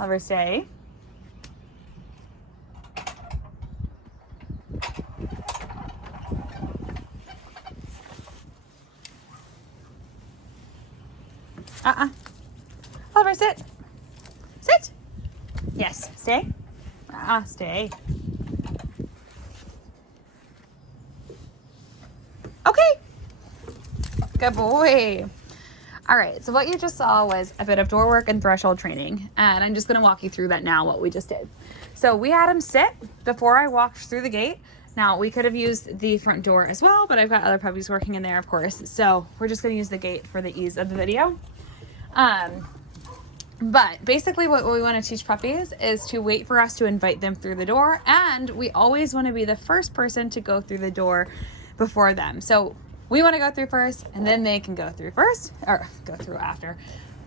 Oliver, stay. Oliver, sit. Sit. Yes, stay. Stay. Okay. Good boy. All right, so what you just saw was a bit of door work and threshold training, and I'm just gonna walk you through that now, what we just did. So we had him sit before I walked through the gate. Now, we could have used the front door as well, but I've got other puppies working in there, of course, so we're just gonna use the gate for the ease of the video. But basically what we want to teach puppies is to wait for us to invite them through the door, and we always want to be the first person to go through the door before them. So we want to go through first, and then they can go through first, or go through after.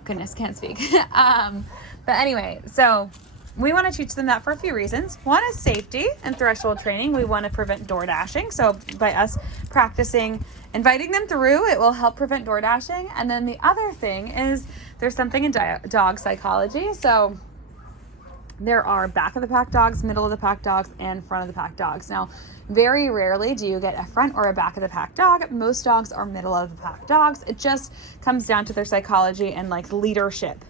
Goodness, can't speak. But anyway, so we want to teach them that for a few reasons. One is safety and threshold training. We want to prevent door dashing. So by us practicing inviting them through, it will help prevent door dashing. And then the other thing is there's something in dog psychology. So there are back of the pack dogs, middle of the pack dogs, and front of the pack dogs. Now, very rarely do you get a front or a back of the pack dog. Most dogs are middle of the pack dogs. It just comes down to their psychology and like leadership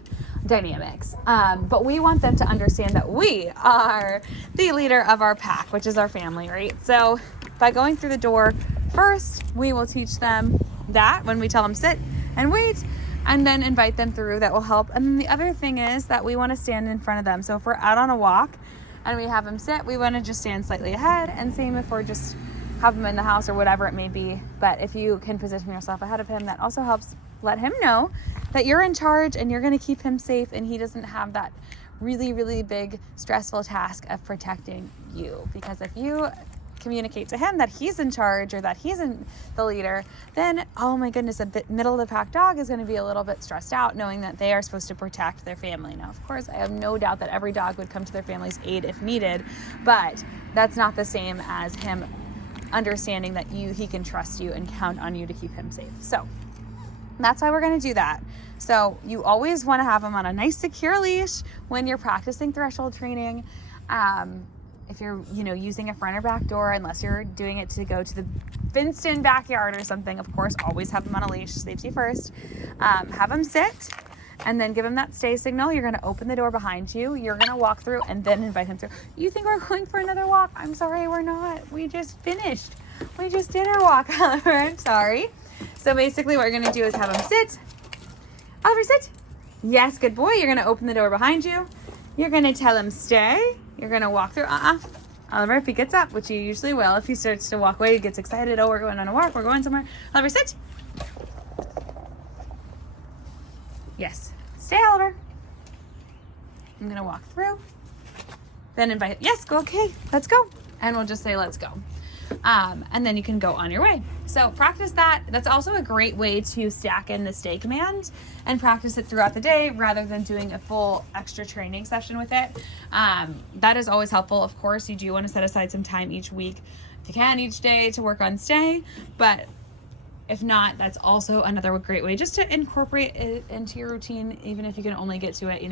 dynamics. But we want them to understand that we are the leader of our pack, which is our family, right? So by going through the door first, we will teach them that when we tell them sit and wait, and then invite them through. That will help. And then the other thing is that we want to stand in front of them. So if we're out on a walk and we have them sit, we want to just stand slightly ahead, and same if we're just have them in the house or whatever it may be. But if you can position yourself ahead of him, that also helps let him know that you're in charge and you're going to keep him safe, and he doesn't have that really, really big stressful task of protecting you. Because if you communicate to him that he's in charge or that he's in the leader, then, oh my goodness, a bit middle of the pack dog is going to be a little bit stressed out knowing that they are supposed to protect their family. Now, of course, I have no doubt that every dog would come to their family's aid if needed, but that's not the same as him understanding that he can trust you and count on you to keep him safe. So that's why we're going to do that. So you always want to have him on a nice secure leash when you're practicing threshold training. If you're, using a front or back door, unless you're doing it to go to the fenced-in backyard or something, of course, always have them on a leash, safety first. Have them sit, and then give them that stay signal. You're going to open the door behind you. You're going to walk through, and then invite him through. You think we're going for another walk? I'm sorry, we're not. We just finished. We just did our walk, Oliver. I'm sorry. So basically what you're going to do is have him sit. Oliver, sit. Yes, good boy. You're going to open the door behind you. You're going to tell him stay. You're going to walk through. Oliver, if he gets up, which he usually will, if he starts to walk away, he gets excited. Oh, we're going on a walk. We're going somewhere. Oliver, sit. Yes. Stay, Oliver. I'm going to walk through. Then invite. Yes, go. Okay, let's go. And we'll just say, let's go. And then you can go on your way. So practice that. That's also a great way to stack in the stay command and practice it throughout the day rather than doing a full extra training session with it. That is always helpful. Of course, you do want to set aside some time each week, if you can, each day to work on stay. But if not, that's also another great way just to incorporate it into your routine. Even if you can only get to it,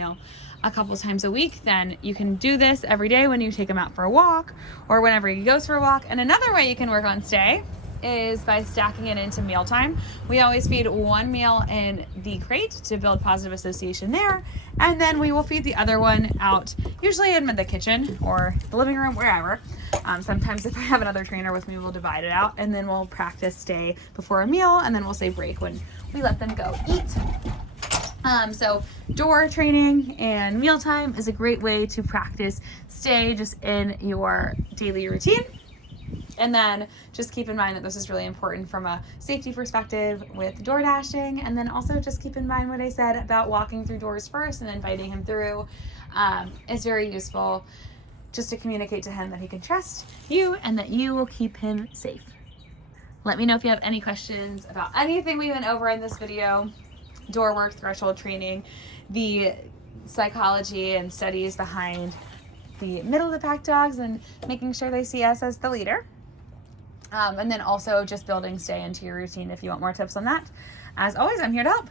a couple times a week, then you can do this every day when you take him out for a walk or whenever he goes for a walk. And another way you can work on stay is by stacking it into mealtime. We always feed one meal in the crate to build positive association there, and then we will feed the other one out, usually in the kitchen or the living room, wherever. Sometimes if I have another trainer with me, we'll divide it out, and then we'll practice stay before a meal, and then we'll say break when we let them go eat. So door training and mealtime is a great way to practice stay just in your daily routine. And then just keep in mind that this is really important from a safety perspective with door dashing. And then also just keep in mind what I said about walking through doors first and inviting him through. It's very useful just to communicate to him that he can trust you and that you will keep him safe. Let me know if you have any questions about anything we went over in this video. Door work, threshold training, the psychology and studies behind the middle of the pack dogs and making sure they see us as the leader. And then also just building stay into your routine if you want more tips on that. As always, I'm here to help.